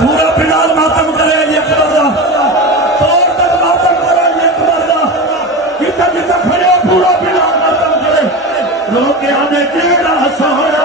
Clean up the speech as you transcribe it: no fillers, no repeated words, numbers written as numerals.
पूरा फिलहाल मातम करे एक मरदा तौर तक मातम करे एक मरदा जितना जितना खड़े पूरा फिलहाल मातम करे लोग आने केड़ा सोहरा